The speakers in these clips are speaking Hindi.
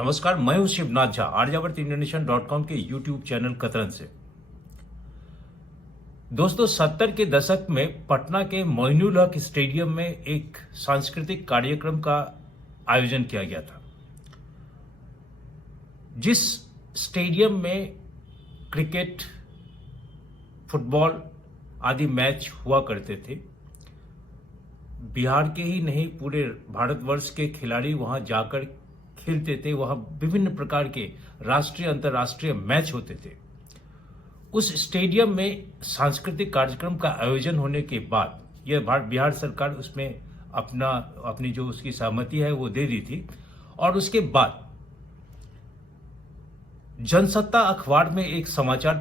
नमस्कार, मैं हूं शिवनाथ झा आर्यावर्त इंडोनेशियन.com के यूट्यूब चैनल कतरन से। दोस्तों, 70 के दशक में पटना के मोइनुल हक स्टेडियम में एक सांस्कृतिक कार्यक्रम का आयोजन किया गया था, जिस स्टेडियम में क्रिकेट, फुटबॉल आदि मैच हुआ करते थे। बिहार के ही नहीं, पूरे भारतवर्ष के खिलाड़ी वहां जाकर खेलते थे। वहां विभिन्न प्रकार के राष्ट्रीय अंतर्राष्ट्रीय मैच होते थे। उस स्टेडियम में सांस्कृतिक कार्यक्रम का आयोजन होने के बाद यह बिहार सरकार उसमें अपनी जो उसकी सहमति है वो दे दी थी। और उसके बाद जनसत्ता अखबार में एक समाचार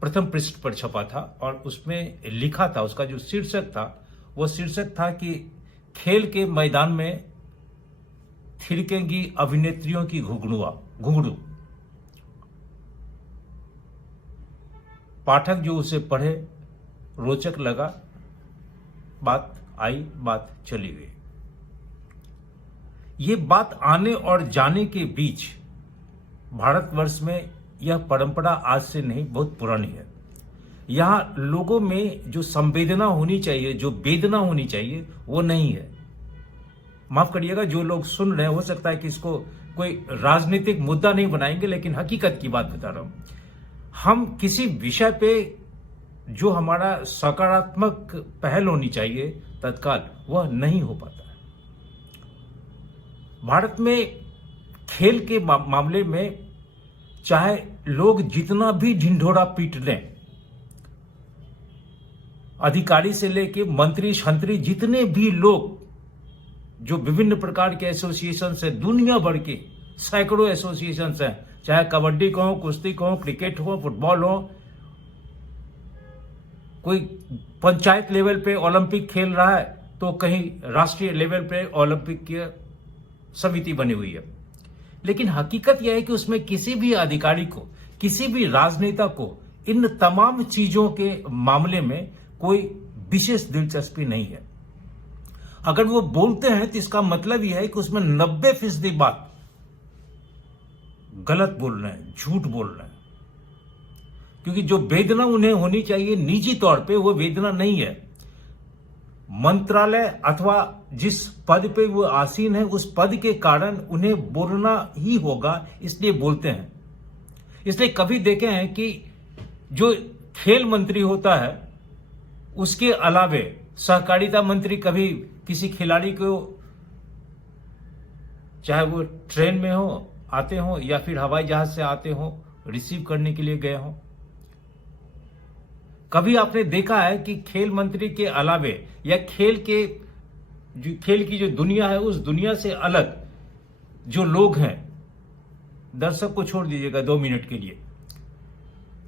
प्रथम पृष्ठ पर छपा था और उसमें लिखा था, उसका जो शीर्षक था वो शीर्षक था कि खेल के मैदान में थिरकेंगी अभिनेत्रियों की घुंघरू। पाठक जो उसे पढ़े, रोचक लगा, बात आई, बात चली गई। ये बात आने और जाने के बीच भारतवर्ष में यह परंपरा आज से नहीं, बहुत पुरानी है। यहां लोगों में जो संवेदना होनी चाहिए, जो वेदना होनी चाहिए, वो नहीं है। माफ करिएगा, जो लोग सुन रहे हैं, हो सकता है कि इसको कोई राजनीतिक मुद्दा नहीं बनाएंगे, लेकिन हकीकत की बात बता रहा हूं। हम किसी विषय पे जो हमारा सकारात्मक पहल होनी चाहिए तत्काल, वह नहीं हो पाता है। भारत में खेल के मामले में चाहे लोग जितना भी ढिंढोरा पीट लें, अधिकारी से लेके मंत्री शंत्री, जितने भी लोग जो विभिन्न प्रकार के एसोसिएशन है, दुनिया भर के सैकड़ों एसोसिएशन हैं, चाहे कबड्डी को हो, कुश्ती को हो, क्रिकेट हो, फुटबॉल हो, कोई पंचायत लेवल पे ओलंपिक खेल रहा है तो कहीं राष्ट्रीय लेवल पे ओलंपिक की समिति बनी हुई है। लेकिन हकीकत यह है कि उसमें किसी भी अधिकारी को, किसी भी राजनेता को इन तमाम चीजों के मामले में कोई विशेष दिलचस्पी नहीं है। अगर वो बोलते हैं तो इसका मतलब यह है कि उसमें 90% बात गलत बोल रहे हैं, झूठ बोल रहे हैं। क्योंकि जो वेदना उन्हें होनी चाहिए निजी तौर पे, वो वेदना नहीं है। मंत्रालय अथवा जिस पद पे वो आसीन है, उस पद के कारण उन्हें बोलना ही होगा, इसलिए बोलते हैं। इसलिए कभी देखे हैं कि जो खेल मंत्री होता है, उसके अलावे सहकारिता मंत्री कभी किसी खिलाड़ी को, चाहे वो ट्रेन में हो आते हो या फिर हवाई जहाज से आते हो, रिसीव करने के लिए गए हो, कभी आपने देखा है कि खेल मंत्री के अलावे या खेल की जो दुनिया है, उस दुनिया से अलग जो लोग हैं, दर्शक को छोड़ दीजिएगा 2 मिनट के लिए,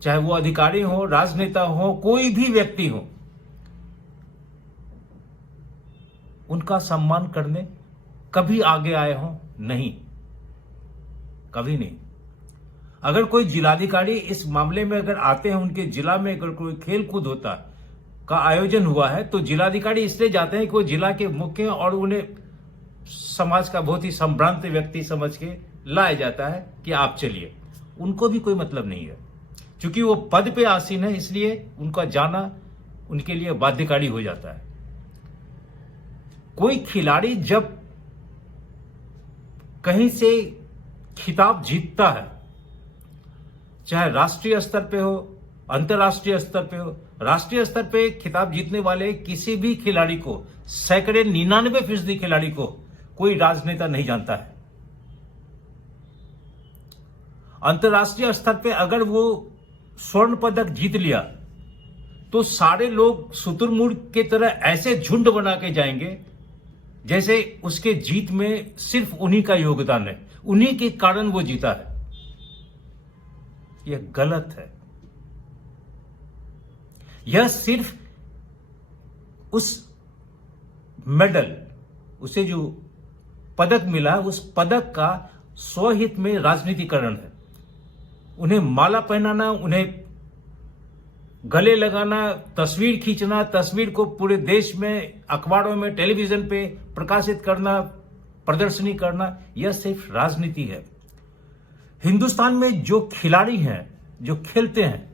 चाहे वो अधिकारी हो, राजनेता हो, कोई भी व्यक्ति हो, उनका सम्मान करने कभी आगे आए हो? नहीं, कभी नहीं। अगर कोई जिलाधिकारी इस मामले में अगर आते हैं, उनके जिला में अगर कोई खेल कूद होता का आयोजन हुआ है, तो जिलाधिकारी इसलिए जाते हैं कि वो जिला के मुख्य हैं और उन्हें समाज का बहुत ही संभ्रांत व्यक्ति समझ के लाया जाता है कि आप चलिए। उनको भी कोई मतलब नहीं है, क्योंकि वो पद पे आसीन है, इसलिए उनका जाना उनके लिए बाध्यकारी हो जाता है। कोई खिलाड़ी जब कहीं से खिताब जीतता है, चाहे राष्ट्रीय स्तर पे हो, अंतर्राष्ट्रीय स्तर पे हो, राष्ट्रीय स्तर पे खिताब जीतने वाले किसी भी खिलाड़ी को, सैकड़े 99% खिलाड़ी को कोई राजनेता नहीं जानता है। अंतर्राष्ट्रीय स्तर पे अगर वो स्वर्ण पदक जीत लिया तो सारे लोग शुतुरमुर्ग की तरह ऐसे झुंड बना के जाएंगे जैसे उसके जीत में सिर्फ उन्हीं का योगदान है, उन्हीं के कारण वो जीता है। यह गलत है। यह सिर्फ उस मेडल, उसे जो पदक मिला, उस पदक का स्वहित में राजनीतिकरण है। उन्हें माला पहनाना, उन्हें गले लगाना, तस्वीर खींचना, तस्वीर को पूरे देश में अखबारों में, टेलीविजन पे प्रकाशित करना, प्रदर्शनी करना, यह सिर्फ राजनीति है। हिंदुस्तान में जो खिलाड़ी हैं, जो खेलते हैं,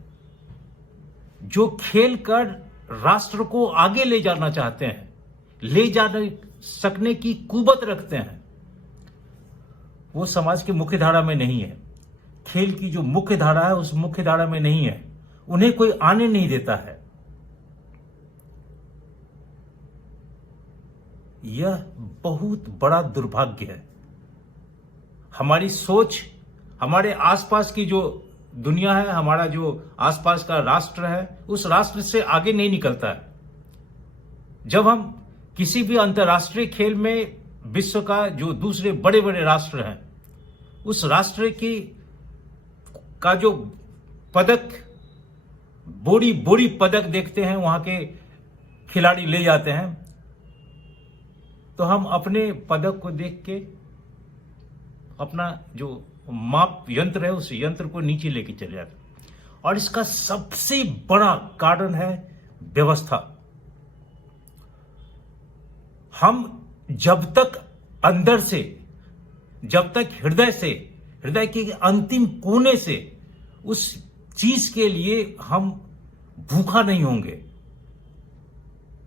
जो खेलकर राष्ट्र को आगे ले जाना चाहते हैं, ले जाने सकने की कुवत रखते हैं, वो समाज की मुख्य धारा में नहीं है। खेल की जो मुख्य धारा है उस मुख्य धारा में नहीं है। उन्हें कोई आने नहीं देता है। यह बहुत बड़ा दुर्भाग्य है। हमारी सोच, हमारे आसपास की जो दुनिया है, हमारा जो आसपास का राष्ट्र है, उस राष्ट्र से आगे नहीं निकलता है। जब हम किसी भी अंतर्राष्ट्रीय खेल में विश्व का जो दूसरे बड़े बड़े राष्ट्र हैं, उस राष्ट्र का जो पदक, बोरी बोरी पदक देखते हैं, वहां के खिलाड़ी ले जाते हैं, तो हम अपने पदक को देख के अपना जो माप यंत्र है उस यंत्र को नीचे लेके चले जाते हैं। और इसका सबसे बड़ा कारण है व्यवस्था। हम जब तक अंदर से, जब तक हृदय के अंतिम कोने से उस चीज के लिए हम भूखा नहीं होंगे,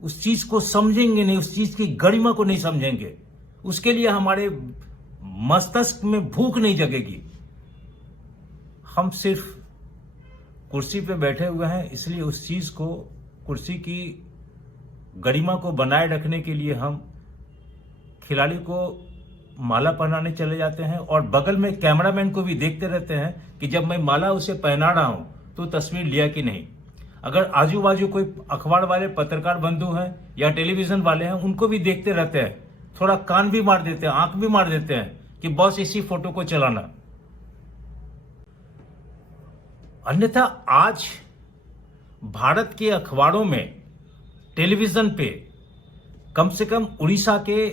उस चीज को समझेंगे नहीं, उस चीज की गरिमा को नहीं समझेंगे, उसके लिए हमारे मस्तिष्क में भूख नहीं जगेगी। हम सिर्फ कुर्सी पे बैठे हुए हैं, इसलिए उस चीज को, कुर्सी की गरिमा को बनाए रखने के लिए हम खिलाड़ी को माला पहनाने चले जाते हैं और बगल में कैमरामैन को भी देखते रहते हैं कि जब मैं माला उसे पहना रहा हूं तो तस्वीर लिया कि नहीं। अगर आजू बाजू कोई अखबार वाले, पत्रकार बंधु हैं या टेलीविजन वाले हैं, उनको भी देखते रहते हैं, थोड़ा कान भी मार देते हैं, आंख भी मार देते हैं कि बॉस इसी फोटो को चलाना। अन्यथा आज भारत के अखबारों में, टेलीविजन पे कम से कम उड़ीसा के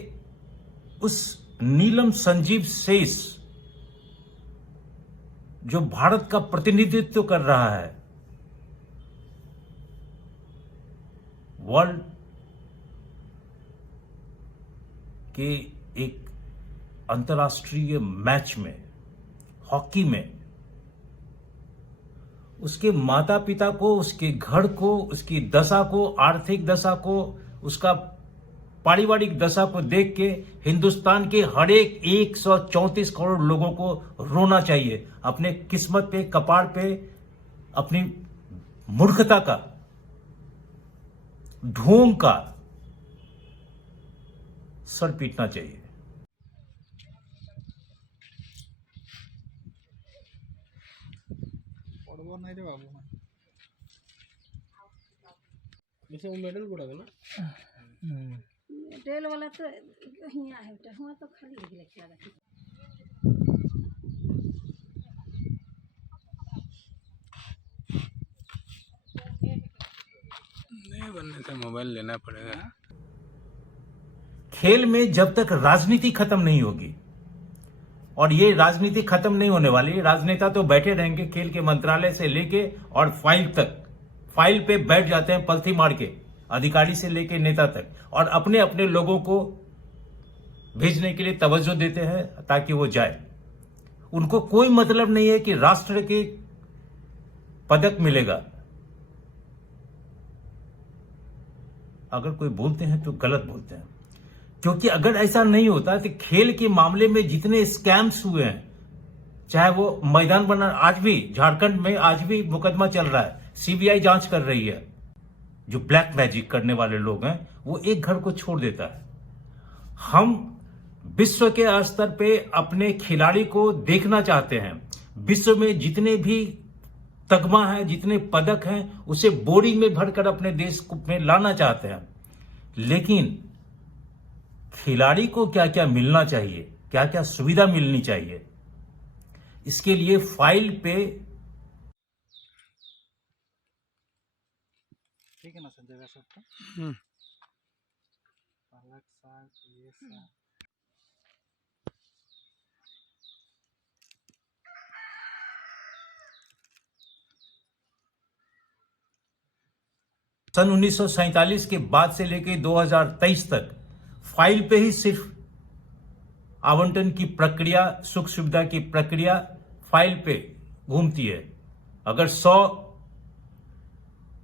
उस नीलम संजीव शेष, जो भारत का प्रतिनिधित्व कर रहा है वर्ल्ड के एक अंतर्राष्ट्रीय मैच में, हॉकी में, उसके माता पिता को, उसके घर को, उसकी दशा को, आर्थिक दशा को, उसका पारिवारिक दशा को देख के हिंदुस्तान के हर एक 134 करोड़ लोगों को रोना चाहिए। अपने किस्मत पे, कपार पे अपनी मूर्खता का, ढोंग का सर पीटना चाहिए। मेडल गुड़ा ना मेडल वाला तो यहाँ है, वहाँ तो खाली लगा। नहीं बनने से मोबाइल लेना पड़ेगा। खेल में जब तक राजनीति खत्म नहीं होगी, और ये राजनीति खत्म नहीं होने वाली, राजनेता तो बैठे रहेंगे खेल के मंत्रालय से लेके और फाइल तक, फाइल पे बैठ जाते हैं पलथी मार के, अधिकारी से लेके नेता तक, और अपने अपने लोगों को भेजने के लिए तवज्जो देते हैं ताकि वो जाए। उनको कोई मतलब नहीं है कि राष्ट्र के पदक मिलेगा। अगर कोई बोलते हैं तो गलत बोलते हैं, क्योंकि अगर ऐसा नहीं होता तो खेल के मामले में जितने स्कैम्स हुए हैं, चाहे वो मैदान बना, आज भी झारखंड में आज भी मुकदमा चल रहा है, सीबीआई जांच कर रही है। जो ब्लैक मैजिक करने वाले लोग हैं वो एक घर को छोड़ देता है। हम विश्व के स्तर पे अपने खिलाड़ी को देखना चाहते हैं। विश्व में जितने भी तगमा है, जितने पदक हैं, उसे बोरी में भरकर अपने देश में लाना चाहते हैं। लेकिन खिलाड़ी को क्या क्या मिलना चाहिए, क्या क्या सुविधा मिलनी चाहिए, इसके लिए फाइल पे ठीक है ना संजय वैसे तो सन 1947 के बाद से लेकर 2023 तक फाइल पे ही सिर्फ आवंटन की प्रक्रिया, सुख सुविधा की प्रक्रिया फाइल पे घूमती है। अगर 100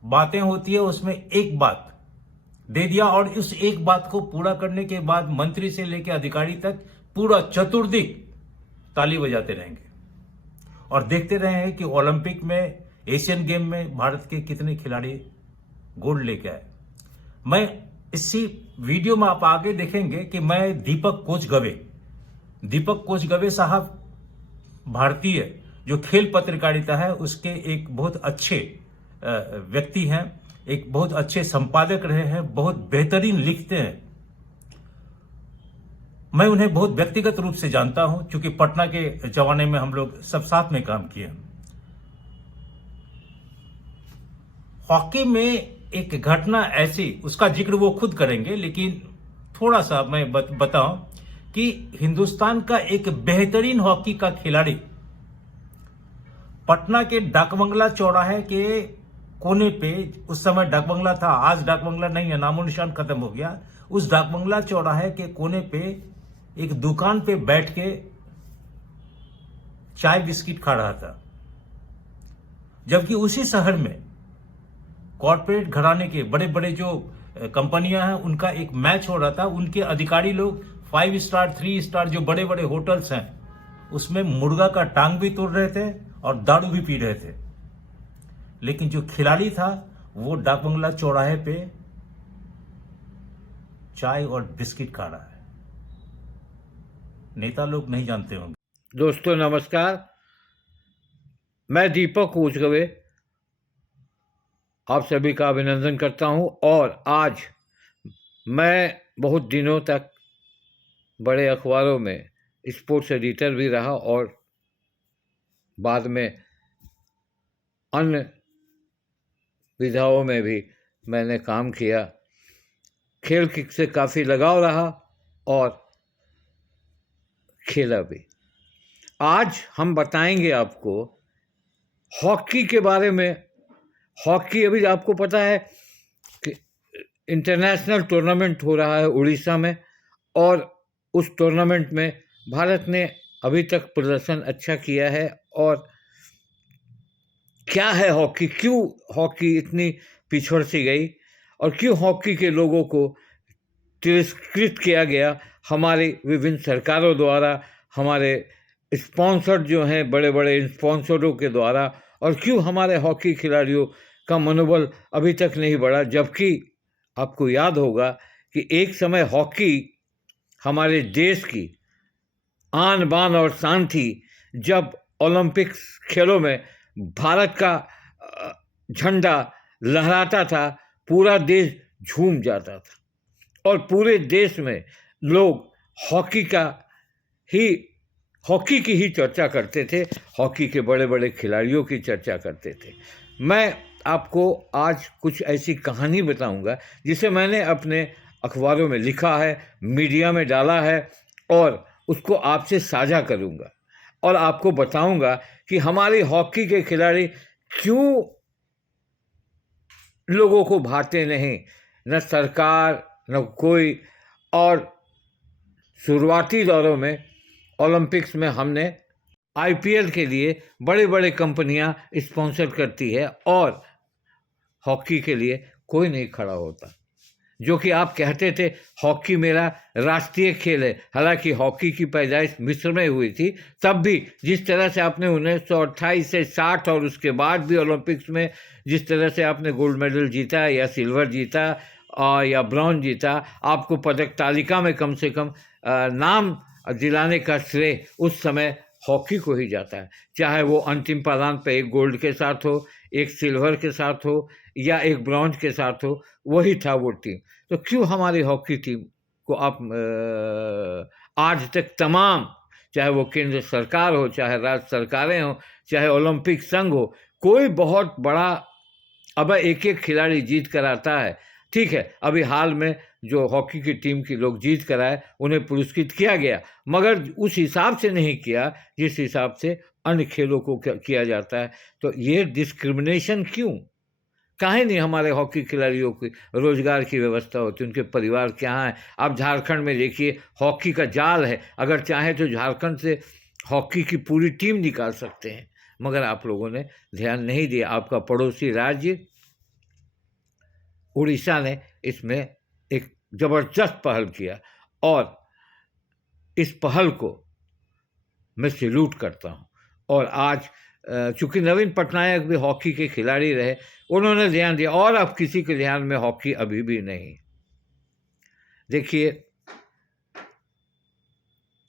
बातें होती है उसमें एक बात दे दिया और उस एक बात को पूरा करने के बाद मंत्री से लेकर अधिकारी तक पूरा चतुर्दिक ताली बजाते रहेंगे और देखते रहे हैं कि ओलंपिक में, एशियन गेम में भारत के कितने खिलाड़ी गोल्ड लेके आए। मैं इसी वीडियो में आप आगे देखेंगे कि मैं दीपक कोच गवे साहब भारतीय जो खेल पत्रकारिता है उसके एक बहुत अच्छे व्यक्ति हैं, एक बहुत अच्छे संपादक रहे हैं, बहुत बेहतरीन लिखते हैं। मैं उन्हें बहुत व्यक्तिगत रूप से जानता हूं क्योंकि पटना के जमाने में हम लोग सब साथ में काम किए। हॉकी में एक घटना ऐसी, उसका जिक्र वो खुद करेंगे, लेकिन थोड़ा सा मैं बताऊं कि हिंदुस्तान का एक बेहतरीन हॉकी का खिलाड़ी पटना के डाकबंगला चौराहे के कोने पे, उस समय डाकबंगला था, आज डाकबंगला नहीं है, नामो निशान खत्म हो गया। उस डाकबंगला चौराहे के कोने पे एक दुकान पे बैठ के चाय बिस्किट खा रहा था, जबकि उसी शहर में कॉर्पोरेट घराने के बड़े बड़े जो कंपनियां हैं उनका एक मैच हो रहा था। उनके अधिकारी लोग 5 स्टार 3 स्टार जो बड़े बड़े होटल्स हैं उसमें मुर्गा का टांग भी तोड़ रहे थे और दारू भी पी रहे थे, लेकिन जो खिलाड़ी था वो डाकबंगला चौराहे पे चाय और बिस्किट खा रहा है। नेता लोग नहीं जानते होंगे। दोस्तों नमस्कार, मैं दीपक कोच गवे आप सभी का अभिनंदन करता हूं। और आज मैं बहुत दिनों तक बड़े अखबारों में स्पोर्ट्स एडिटर भी रहा और बाद में अन्य विधाओं में भी मैंने काम किया। खेल से काफ़ी लगाव रहा और खेला भी। आज हम बताएंगे आपको हॉकी के बारे में। हॉकी अभी आपको पता है कि इंटरनेशनल टूर्नामेंट हो रहा है उड़ीसा में, और उस टूर्नामेंट में भारत ने अभी तक प्रदर्शन अच्छा किया है। और क्या है हॉकी, क्यों हॉकी इतनी पिछड़ सी गई और क्यों हॉकी के लोगों को तिरस्कृत किया गया हमारी विभिन्न सरकारों द्वारा, हमारे स्पॉन्सर जो हैं बड़े बड़े स्पॉन्सरों के द्वारा, और क्यों हमारे हॉकी खिलाड़ियों का मनोबल अभी तक नहीं बढ़ा। जबकि आपको याद होगा कि एक समय हॉकी हमारे देश की आन बान और शान थी। जब ओलंपिक्स खेलों में भारत का झंडा लहराता था, पूरा देश झूम जाता था और पूरे देश में लोग हॉकी की ही चर्चा करते थे, हॉकी के बड़े बड़े खिलाड़ियों की चर्चा करते थे। मैं आपको आज कुछ ऐसी कहानी बताऊंगा जिसे मैंने अपने अखबारों में लिखा है, मीडिया में डाला है, और उसको आपसे साझा करूंगा और आपको बताऊंगा कि हमारी हॉकी के खिलाड़ी क्यों लोगों को भाते नहीं, न सरकार न कोई। और शुरुआती दौरों में ओलंपिक्स में हमने आईपीएल के लिए बड़े बड़े कंपनियां स्पॉन्सर करती है और हॉकी के लिए कोई नहीं खड़ा होता। जो कि आप कहते थे हॉकी मेरा राष्ट्रीय खेल है, हालांकि हॉकी की पैदाइश मिस्र में हुई थी। तब भी जिस तरह से आपने 1928 से 60 और उसके बाद भी ओलंपिक्स में जिस तरह से आपने गोल्ड मेडल जीता या सिल्वर जीता या ब्रॉन्ज जीता, आपको पदक तालिका में कम से कम नाम दिलाने का श्रेय उस समय हॉकी को ही जाता है। चाहे वो अंतिम पायदान पे एक गोल्ड के साथ हो, एक सिल्वर के साथ हो या एक ब्रॉन्ज के साथ हो, वही था वो टीम। तो क्यों हमारी हॉकी टीम को आप आज तक तमाम, चाहे वो केंद्र सरकार हो, चाहे राज्य सरकारें हो, चाहे ओलंपिक संघ हो, कोई बहुत बड़ा अब एक एक खिलाड़ी जीत कर आता है, ठीक है, अभी हाल में जो हॉकी की टीम की लोग जीत कर आए उन्हें पुरस्कृत किया गया, मगर उस हिसाब से नहीं किया जिस हिसाब से अन्य खेलों को किया जाता है। तो ये डिस्क्रिमिनेशन क्यों? काहे नहीं हमारे हॉकी खिलाड़ियों की रोजगार की व्यवस्था होती, उनके परिवार कहाँ है? आप झारखंड में देखिए, हॉकी का जाल है, अगर चाहे तो झारखंड से हॉकी की पूरी टीम निकाल सकते हैं, मगर आप लोगों ने ध्यान नहीं दिया। आपका पड़ोसी राज्य उड़ीसा ने इसमें एक जबरदस्त पहल किया और इस पहल को मैं सैल्यूट करता हूँ। और आज चूंकि नवीन पटनायक भी हॉकी के खिलाड़ी रहे, उन्होंने ध्यान दिया, और अब किसी के ध्यान में हॉकी अभी भी नहीं। देखिए,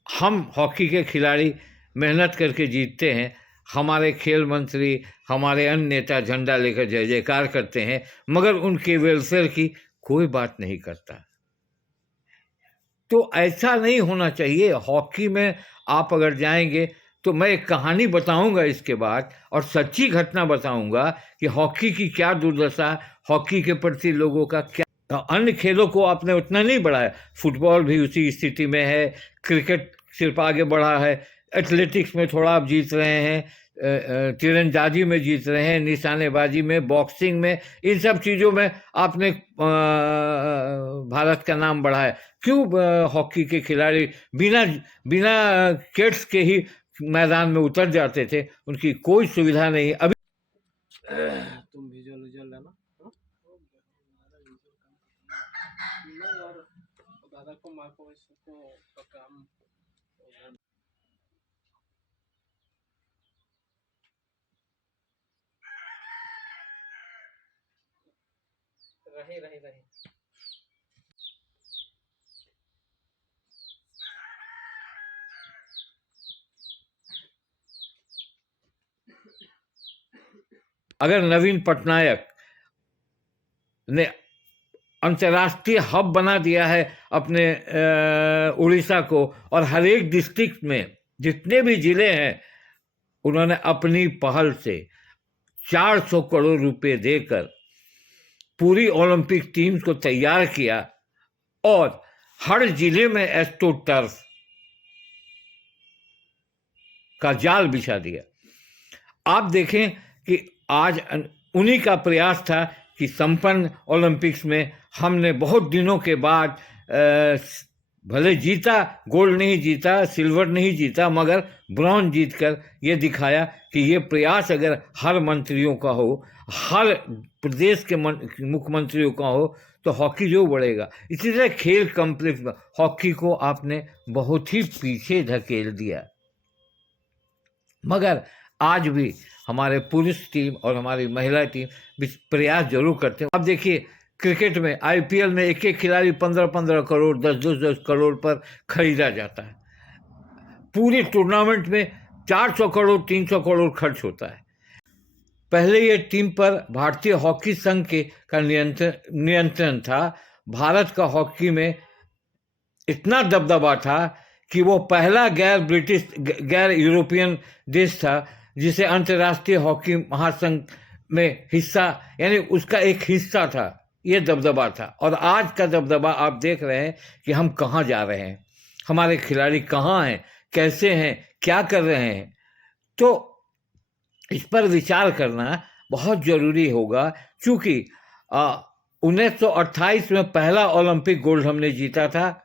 हम हॉकी के खिलाड़ी मेहनत करके जीतते हैं, हमारे खेल मंत्री, हमारे अन्य नेता झंडा लेकर जय जयकार करते हैं, मगर उनके वेलफेयर की कोई बात नहीं करता। तो ऐसा नहीं होना चाहिए। हॉकी में आप अगर जाएंगे तो मैं एक कहानी बताऊंगा इसके बाद, और सच्ची घटना बताऊंगा कि हॉकी की क्या दुर्दशा, हॉकी के प्रति लोगों का क्या। अन्य खेलों को आपने उतना नहीं बढ़ाया, फुटबॉल भी उसी स्थिति में है, क्रिकेट सिर्फ आगे बढ़ा है, एथलेटिक्स में थोड़ा आप जीत रहे हैं, तीरंदाजी में जीत रहे हैं, निशानेबाजी में, बॉक्सिंग में, इन सब चीज़ों में आपने भारत का नाम बढ़ाया। क्यों हॉकी के खिलाड़ी बिना बिना किट्स के ही मैदान में उतर जाते थे, उनकी कोई सुविधा नहीं। अभी तुम विजुअल लेना और दादा को माँ को इसको काम रहे अगर नवीन पटनायक ने अंतर्राष्ट्रीय हब बना दिया है अपने उड़ीसा को, और हर एक डिस्ट्रिक्ट में जितने भी जिले हैं उन्होंने अपनी पहल से 400 करोड़ रुपए देकर पूरी ओलंपिक टीम को तैयार किया, और हर जिले में एस्ट्रो टर्फ का जाल बिछा दिया। आप देखें कि आज उन्हीं का प्रयास था कि संपन्न ओलंपिक्स में हमने बहुत दिनों के बाद भले जीता, गोल्ड नहीं जीता, सिल्वर नहीं जीता, मगर ब्रॉन्ज जीतकर ये दिखाया कि ये प्रयास अगर हर मंत्रियों का हो, हर प्रदेश के मुख्यमंत्रियों का हो, तो हॉकी जो बढ़ेगा। इसी तरह खेल कॉम्प्लेक्स में हॉकी को आपने बहुत ही पीछे धकेल दिया, मगर आज भी हमारे पुरुष टीम और हमारी महिला टीम भी प्रयास जरूर करते हैं। अब देखिए, क्रिकेट में आईपीएल में एक एक खिलाड़ी 15-15 करोड़, 10-10 करोड़ पर खरीदा जाता है। पूरे टूर्नामेंट में 400 करोड़, 300 करोड़ खर्च होता है। पहले ये टीम पर भारतीय हॉकी संघ के का नियंत्रण था। भारत का हॉकी में इतना दबदबा था कि वो पहला गैर यूरोपियन देश था जिसे अंतर्राष्ट्रीय हॉकी महासंघ में हिस्सा, यानी उसका एक हिस्सा था, ये दबदबा था। और आज का दबदबा आप देख रहे हैं कि हम कहाँ जा रहे हैं, हमारे खिलाड़ी कहाँ हैं, कैसे हैं, क्या कर रहे हैं। तो इस पर विचार करना बहुत ज़रूरी होगा, क्योंकि 1928 में पहला ओलंपिक गोल्ड हमने जीता था,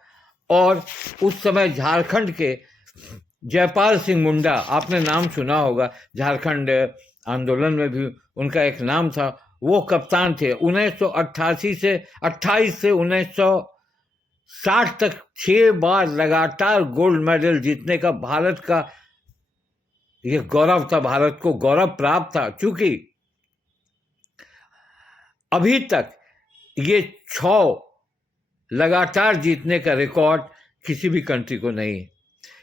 और उस समय झारखंड के जयपाल सिंह मुंडा, आपने नाम सुना होगा, झारखंड आंदोलन में भी उनका एक नाम था, वो कप्तान थे। 1928 से 1960 तक 6 बार लगातार गोल्ड मेडल जीतने का भारत का ये गौरव था, भारत को गौरव प्राप्त था। क्योंकि अभी तक ये 6 लगातार जीतने का रिकॉर्ड किसी भी कंट्री को नहीं है।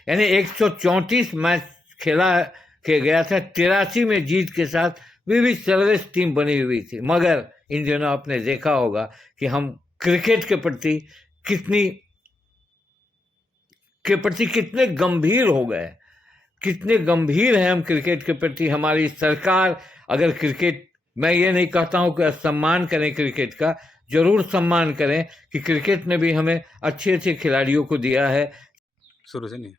यानी 134 मैच खेला के गया था, 83 में जीत के साथ विविध सर्विस टीम बनी हुई थी। मगर इन दिनों आपने देखा होगा कि हम क्रिकेट के प्रति कितने गंभीर हो गए, कितने गंभीर हैं हम क्रिकेट के प्रति। हमारी सरकार अगर क्रिकेट, मैं ये नहीं कहता हूं कि सम्मान करें क्रिकेट का, जरूर सम्मान करें कि क्रिकेट ने भी हमें अच्छे अच्छे खिलाड़ियों को दिया है। शुरू से नहीं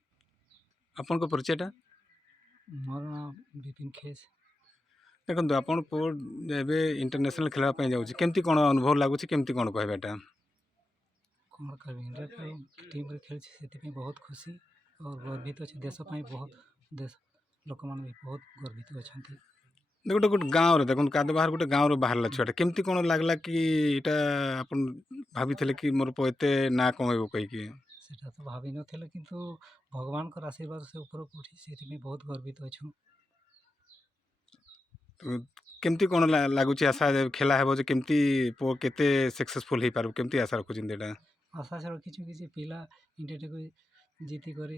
आपन को परिचयटा मोर नाम विपिन खेस। देखो आपन पुଅ ଏବେ इंटरनेशनल खेलवा ପାଇଁ ଯାଉଛି କେମିତି କ'ଣ ଅନୁଭବ ଲାଗୁଛି କେମିତି କ'ଣ କହିବାଟା କ'ଣ କହିବି ଇଣ୍ଡିଆ ଟିମ୍ରେ ଖେଳିଛି ସେଥିପାଇଁ ବହୁତ ଖୁସି ଆଉ ଗର୍ବିତ ଅଛି। ଦେଶ ପାଇଁ ବହୁତ ଦେଶ ଲୋକମାନେ ବି ବହୁତ ଗର୍ବିତ ଅଛନ୍ତି। ଗୋଟେ ଗୋଟେ ଗାଁରେ ଦେଖନ୍ତୁ କାଦ ବାହାର ଗୋଟେ ଗାଁରୁ ବାହାରିଲା ଛୁଆଟା କେମିତି କ'ଣ ଲାଗିଲା କି ଏଇଟା ଆପଣ ଭାବିଥିଲେ କି ମୋର ପୁଅ ଏତେ ନାଁ କମେଇବ କହିକି ସେଟା ତ ଭାବିନଥିଲେ କିନ୍ତୁ ଭଗବାନଙ୍କର ଆଶୀର୍ବାଦ ସେ ଉପରକୁ ଉଠି ସେଥିପାଇଁ ବହୁତ ଗର୍ବିତ ଅଛୁ। କେମିତି କ'ଣ ଲାଗୁଛି ଆଶା ଖେଲା ହେବ ଯେ କେମିତି ପୁଅ କେତେ ସକ୍ସେସଫୁଲ ହେଇପାରିବ କେମିତି ଆଶା ରଖୁଛନ୍ତି ଏଇଟା ଆଶା ରଖିଛୁ କିଛି ପିଲା ଇଣ୍ଡିଆଟିକୁ ଜିତି କରି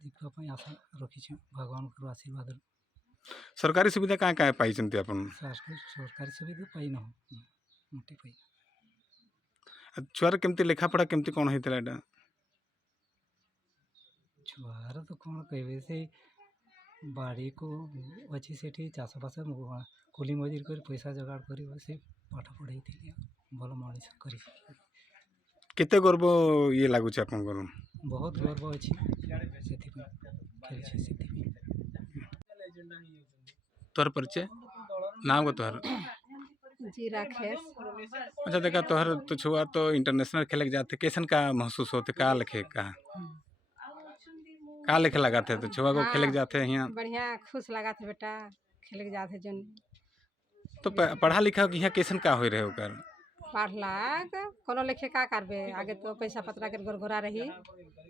ଜିତିବା ପାଇଁ ଆଶା ରଖିଛୁ ଭଗବାନଙ୍କର ଆଶୀର୍ବାଦରୁ। ସରକାରୀ ସୁବିଧା କାଁ କାଁ ପାଇଛନ୍ତି ଆପଣ ସରକାରୀ ସୁବିଧା ପାଇନାହୁଁ ମୋଟେ ପାଇ। ଛୁଆର କେମିତି ଲେଖାପଢ଼ା କେମିତି କ'ଣ ହେଇଥିଲା ଏଇଟା ଛୁଆର ତ କ'ଣ କହିବେ ସେଇ ବାଡ଼ିକୁ ଅଛି ସେଠି ଚାଷବାସ କୁଲି ମଜୁରୀ କରି ପଇସା ଯୋଗାଡ଼ କରି ସେ ପାଠ ପଢ଼େଇଥିଲି ଭଲ ମଣିଷ କରି। କେତେ ଗର୍ବ ଇଏ ଲାଗୁଛି ଆପଣଙ୍କର ବହୁତ ଗର୍ବ ଅଛି ସେଥିପାଇଁ ଖେଳିଛି ସେଥିପାଇଁ। तोहर परिचय नाम को तोहर जीरा खेस। अच्छा देखा तोहर तो छुआ तो इंटरनेशनल खेले जाते कैसन का महसूस होते का लिखे का लिखे लगाते तो छुआ को खेले जाते हैं यहाँ बढ़िया खुश लगा थे बेटा खेले जाते जन तो पढ़ा लिखा यहाँ कैसन का हो रहे होकर पढ़लाक कोनो लिखे का करबे आगे तो पैसा पतरा के गोरगोरा रही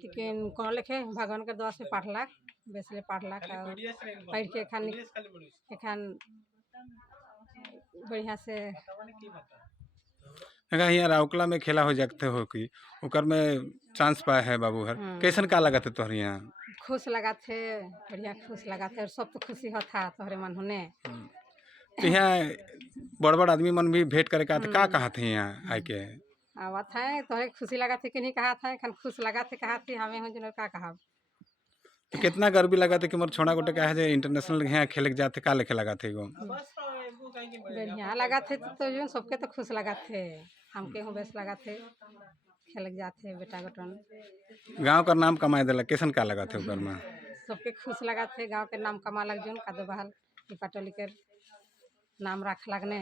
लेकिन कोनो लिखे भगवान के दुआ से पढ़लाक बेसले पढ़लाक पढ़ के एखन बढ़िया से देखा यहाँ राउकला में खेला हो जाते हो कि ओकर में चांस पाए है बाबू हर कैसन का लगा थे तोहर यहाँ खुश लगा थे बढ़िया खुश लगा थे और सब तो खुशी होता तोहरे मन होने तो यहाँ बड़ बड़ आदमी मन भी भेंट करे का कहा थे यहाँ आए के आवत है तोहरे खुशी लगा थे कि नहीं कहा था एखन खुश लगा थे कहा थी हमें हो जन का कहा तो कितना गर्व भी लगा थे कि मोर छोड़ा गोटे कहा है इंटरनेशनल यहाँ खेले के जाते का लिखे लगा थे गो बढ़िया लगा थे तो जो सबके तो खुश लगा थे हमके हूँ बेस लगा थे खेल के जाते बेटा गोटन गांव का नाम कमाए दिला कैसन का लगा थे ऊपर में सबके खुश लगा थे गांव के नाम कमा लग जोन कादो बहाल की पटोली के नाम रख लगने।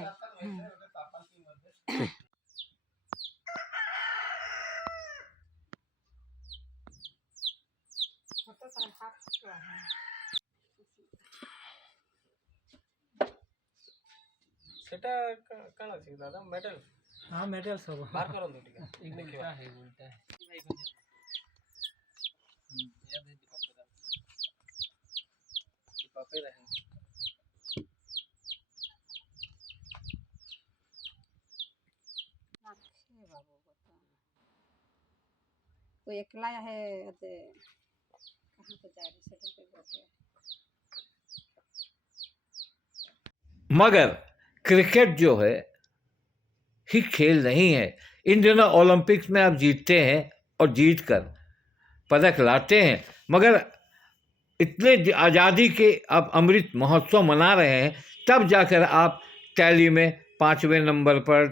ସେଟା କାଣ ଅଛି ଦାଦା ମେଡାଲ हाँ मेडल सब बाहर करन दो टिका एक देखिबा है उल्टा है भाई बने याद है दीपक रहे कोई एकला है अते कहां पे जा रही सेटल पे बैठे मगर क्रिकेट जो है ही खेल नहीं है। इन दिनों ओलंपिक्स में आप जीतते हैं और जीत कर पदक लाते हैं, मगर इतने आज़ादी के आप अमृत महोत्सव मना रहे हैं तब जाकर आप टैली में 5वें नंबर पर,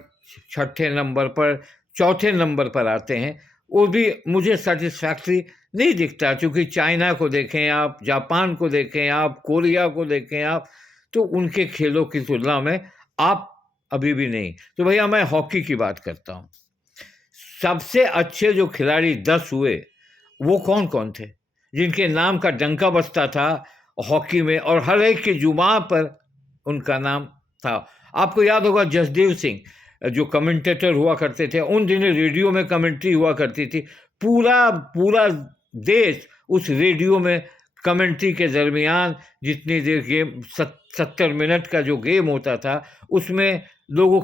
6ठे नंबर पर, 4थे नंबर पर आते हैं। वो भी मुझे सेटिस्फैक्ट्री नहीं दिखता, क्योंकि चाइना को देखें आप, जापान को देखें आप, कोरिया को देखें आप, तो उनके खेलों की तुलना में आप अभी भी नहीं। तो भैया मैं हॉकी की बात करता हूँ। सबसे अच्छे जो खिलाड़ी 10 हुए वो कौन कौन थे जिनके नाम का डंका बजता था हॉकी में और हर एक की जुबान पर उनका नाम था। आपको याद होगा जसदेव सिंह जो कमेंटेटर हुआ करते थे, उन दिनों रेडियो में कमेंट्री हुआ करती थी, पूरा देश उस रेडियो में कमेंट्री के दरमियान जितनी देर गेम 70 मिनट का जो गेम होता था उसमें लोगों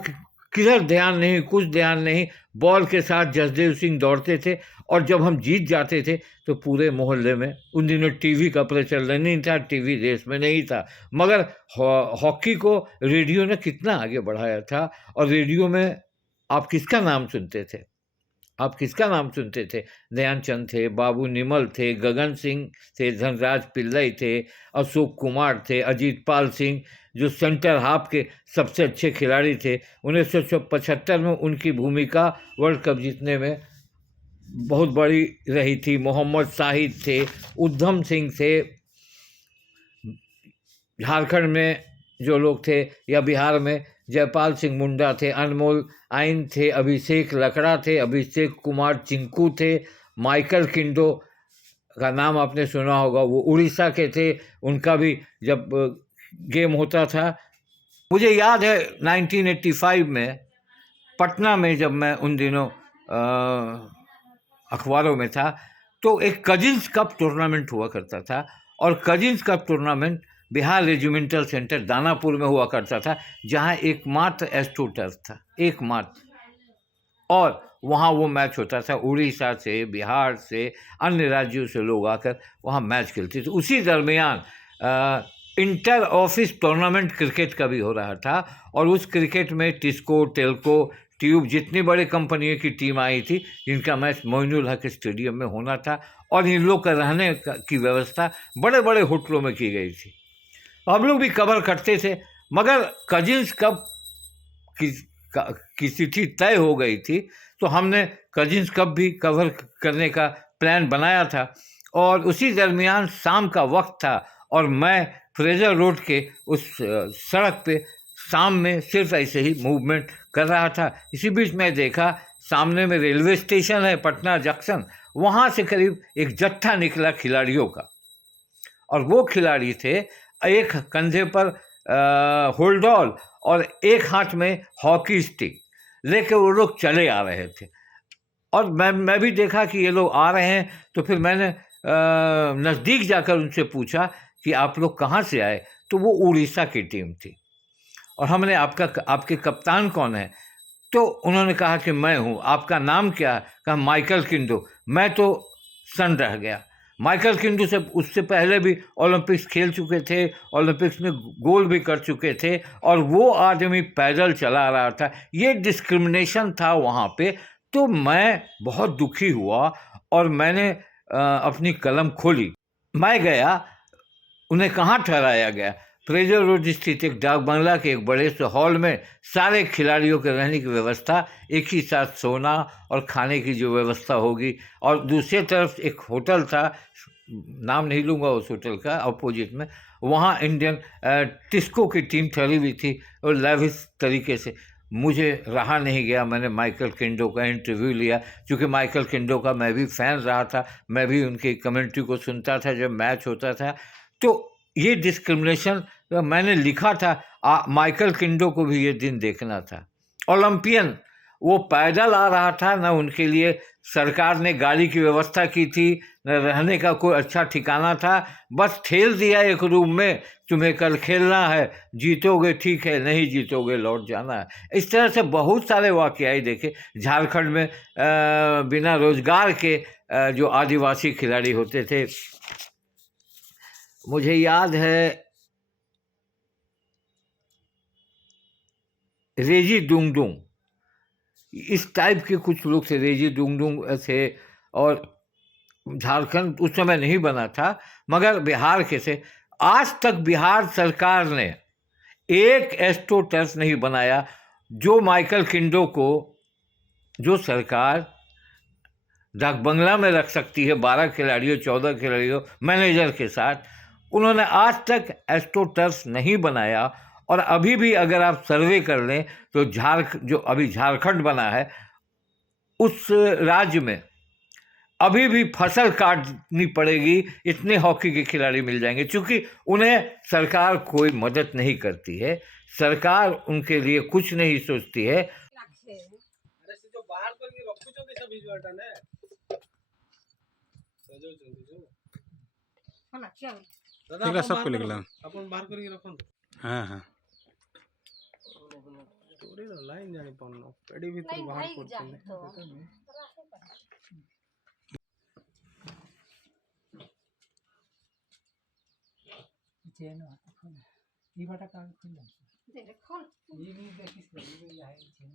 किधर ध्यान नहीं, कुछ ध्यान नहीं, बॉल के साथ जसदेव सिंह दौड़ते थे और जब हम जीत जाते थे तो पूरे मोहल्ले में, उन दिनों टीवी का प्रचलन नहीं था, टीवी देश में नहीं था, मगर हॉकी को रेडियो ने कितना आगे बढ़ाया था। और रेडियो में आप किसका नाम सुनते थे? आप किसका नाम सुनते थे? ध्यानचंद थे, बाबू निमल थे, गगन सिंह थे, धनराज पिल्लई थे, अशोक कुमार थे, अजीत पाल सिंह, जो सेंटर हाफ के सबसे अच्छे खिलाड़ी थे। 1975 में उनकी भूमिका वर्ल्ड कप जीतने में बहुत बड़ी रही थी। मोहम्मद शाहिद थे, उद्धम सिंह थे, झारखंड में जो लोग थे, या बिहार में जयपाल सिंह मुंडा थे, अनमोल आइन थे, अभिषेक लकड़ा थे, अभिषेक कुमार चिंकू थे, माइकल किंडो का नाम आपने सुना होगा, वो उड़ीसा के थे। उनका भी जब गेम होता था, मुझे याद है 1985 में पटना में, जब मैं उन दिनों अखबारों में था, तो एक कजिन्स कप टूर्नामेंट हुआ करता था। और cousins cup tournament Bihar regimental centre Danapur में हुआ करता था, जहां एकमात्र एस्ट्रोटर्फ था, एकमात्र। और वहाँ वो मैच होता था, उड़ीसा से, बिहार से, अन्य राज्यों से लोग आकर वहाँ मैच खेलते थे। उसी दरमियान इंटर ऑफिस टूर्नामेंट क्रिकेट का भी हो रहा था, और उस क्रिकेट में टिस्को, टेल्को, ट्यूब, जितनी बड़ी कंपनियों की टीम आई थी, जिनका मैच मोइनुल हक स्टेडियम में होना था। और इन लोग का रहने की व्यवस्था बड़े बड़े होटलों में की गई थी। हम लोग भी कवर करते थे, मगर कजिन्स कप की तिथि तय हो गई थी, तो हमने कजिन्स कप भी कवर करने का प्लान बनाया था। और उसी दरमियान शाम का वक्त था, और मैं फ्रेजर रोड के उस सड़क पे शाम में सिर्फ ऐसे ही मूवमेंट कर रहा था। इसी बीच मैं देखा सामने में रेलवे स्टेशन है पटना जंक्शन, वहाँ से करीब एक जत्था निकला खिलाड़ियों का। और वो खिलाड़ी थे, एक कंधे पर होल्डॉल और एक हाथ में हॉकी स्टिक लेके वो लोग चले आ रहे थे। और मैं भी देखा कि ये लोग आ रहे हैं, तो फिर मैंने नज़दीक जाकर उनसे पूछा कि आप लोग कहाँ से आए। तो वो उड़ीसा की टीम थी। और हमने आपके कप्तान कौन है? तो उन्होंने कहा कि मैं हूँ। आपका नाम क्या है? कहा माइकल किंडो। मैं तो सन रह गया। माइकल किंडो से उससे पहले भी ओलंपिक्स खेल चुके थे, ओलंपिक्स में गोल भी कर चुके थे, और वो आदमी पैदल चला रहा था। ये डिस्क्रिमिनेशन था वहाँ पे। तो मैं बहुत दुखी हुआ, और मैंने अपनी कलम खोली। मैं गया, उन्हें कहाँ ठहराया गया? फ्रेजर रोड स्थित एक डाक बंगला के एक बड़े से हॉल में सारे खिलाड़ियों के रहने की व्यवस्था, एक ही साथ सोना और खाने की जो व्यवस्था होगी। और दूसरी तरफ एक होटल था, नाम नहीं लूँगा उस होटल का, अपोजिट में वहाँ इंडियन टिस्को की टीम ठहरी हुई थी, और लेविस तरीके से। मुझे रहा नहीं गया, मैंने माइकल किंडो का इंटरव्यू लिया, क्योंकि माइकल किंडो का मैं भी फ़ैन रहा था, मैं भी उनकी कमेंट्री को सुनता था जब मैच होता था। तो ये डिस्क्रिमिनेशन मैंने लिखा था। माइकल किंडो को भी ये दिन देखना था। ओलंपियन वो पैदल आ रहा था, न उनके लिए सरकार ने गाड़ी की व्यवस्था की थी, न रहने का कोई अच्छा ठिकाना था। बस ठेल दिया एक रूम में, तुम्हें कल खेलना है, जीतोगे ठीक है, नहीं जीतोगे लौट जाना है। इस तरह से बहुत सारे वाकयाएं देखे। झारखंड में बिना रोजगार के जो आदिवासी खिलाड़ी होते थे, मुझे याद है रेजी डुंगडुंग, इस टाइप के कुछ लोग थे, रेजी डुंगडुंग थे। और झारखंड उस समय नहीं बना था, मगर बिहार के थे। आज तक बिहार सरकार ने एक एस्ट्रोटर्फ नहीं बनाया। जो माइकल किंडो को जो सरकार डाक बंगला में रख सकती है 12 खिलाड़ियों 14 खिलाड़ियों मैनेजर के साथ, उन्होंने आज तक एस्ट्रोटर्फ नहीं बनाया। और अभी भी अगर आप सर्वे कर लें तो जो अभी झारखंड बना है, उस राज्य में अभी भी फसल काटनी पड़ेगी, इतने हॉकी के खिलाड़ी मिल जाएंगे, क्योंकि उन्हें सरकार कोई मदद नहीं करती है, सरकार उनके लिए कुछ नहीं सोचती है। लिखला सबको लिखला अपन बाहर करके रखन। हां हां स्टोरी रो लाइन जाने पड़नो पेडी भीतर बाहर करते। चेन ई बाटा का खुल ये नहीं देखिस ये है चेन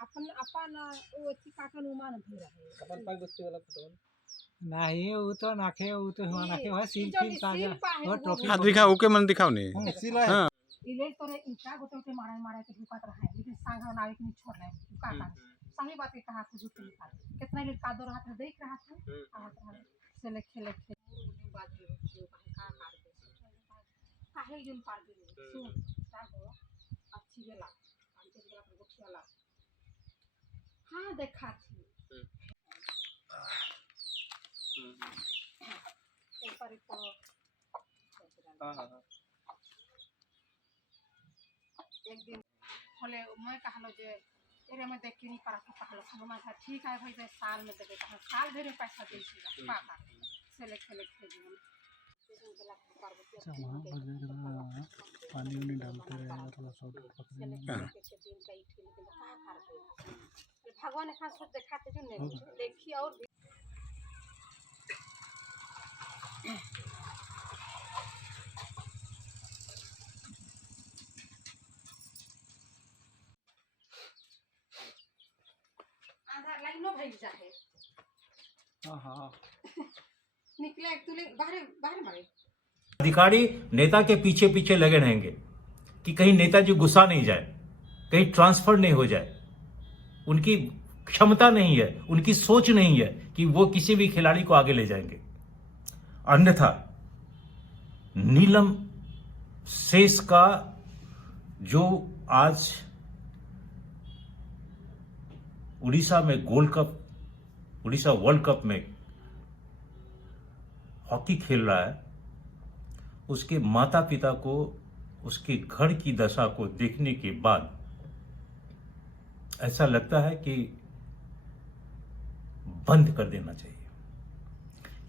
अपन अपन वो काटन उमान भी रहे अपन पाक बस्ती वाला फोटो नहीं वो तो नाखे वो तो हुआ नाखे है सील जो फील का सील गया पा है और वो ट्रॉफी हाँ दिखाओ ओके मन दिखाओ नहीं हाँ इले तोरे इनका गोटे गोटे मारा मारा के झुकात रहा है लेकिन सांगा नावे के नहीं छोड़ रहे हैं का का सही बात है कहा से झूठ निकाल कितना लोग का दो रहा था देख रहा था आवत रहा से ले खेले खेले बात है का कर दे काहे जन पार दे सुन ताको अच्छी गेला अंतिम गेला पर गोठियाला हां देखा थी ऊपर तो एक दिन बोले मैं कहलो जे एरे में देख के नहीं पारा कहलो संग में ठीक है भाई दे साल में देबे कहलो साल भर में पैसा दे छी का का से ले खेले खेले वहाँ पर पानी उनी डालते रहे थोड़ा शॉर्ट पकड़ने भगवान खान सब दिखाते जो नहीं देखी और आधार लाइनो भइल जाए हाँ हाँ निकले तुले बाहर बाहर मारे अधिकारी नेता के पीछे पीछे लगे रहेंगे कि कहीं नेताजी गुस्सा नहीं जाए, कहीं ट्रांसफर नहीं हो जाए। उनकी क्षमता नहीं है, उनकी सोच नहीं है कि वो किसी भी खिलाड़ी को आगे ले जाएंगे। अन्यथा नीलम शेष का जो आज उड़ीसा में उड़ीसा वर्ल्ड कप में हॉकी खेल रहा है, उसके माता पिता को उसके घर की दशा को देखने के बाद ऐसा लगता है कि बंद कर देना चाहिए।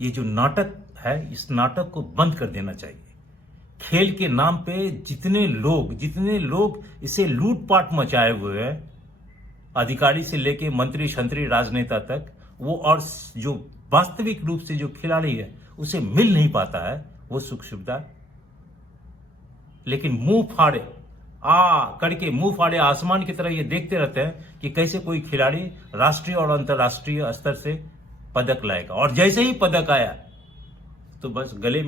ये जो नाटक है, इस नाटक को बंद कर देना चाहिए। खेल के नाम पे जितने लोग इसे लूटपाट मचाए हुए हैं, अधिकारी से लेके मंत्री शंत्री राजनेता तक, वो और जो वास्तविक रूप से जो खिलाड़ी है उसे मिल नहीं पाता है वो सुख सुविधा। लेकिन मुंह फाड़े आसमान की तरह ये देखते रहते हैं कि कैसे कोई खिलाड़ी राष्ट्रीय और अंतर्राष्ट्रीय स्तर से पदक लाएगा। और जैसे ही पदक आया तो बस गले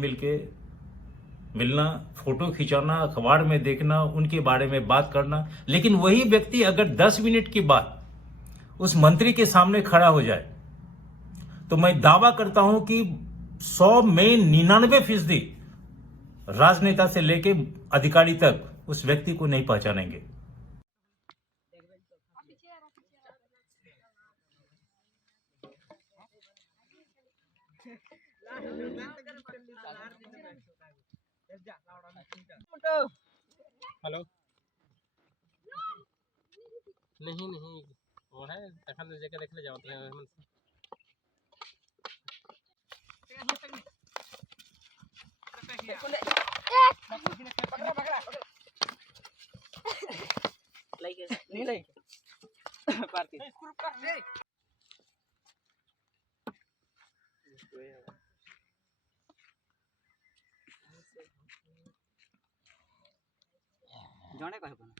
मिलना, फोटो खिंचाना, अखबार में देखना, उनके बारे में बात करना। लेकिन वही व्यक्ति अगर 10 मिनट की बात उस मंत्री के सामने खड़ा हो जाए तो मैं दावा करता हूं कि 100 में 99% राजनेता से लेके अधिकारी तक उस व्यक्ति को नहीं पहचानेंगे। हेलो नहीं वो है तखन जगह देख ले जाओ नहीं लाइक पार्टी जाने का है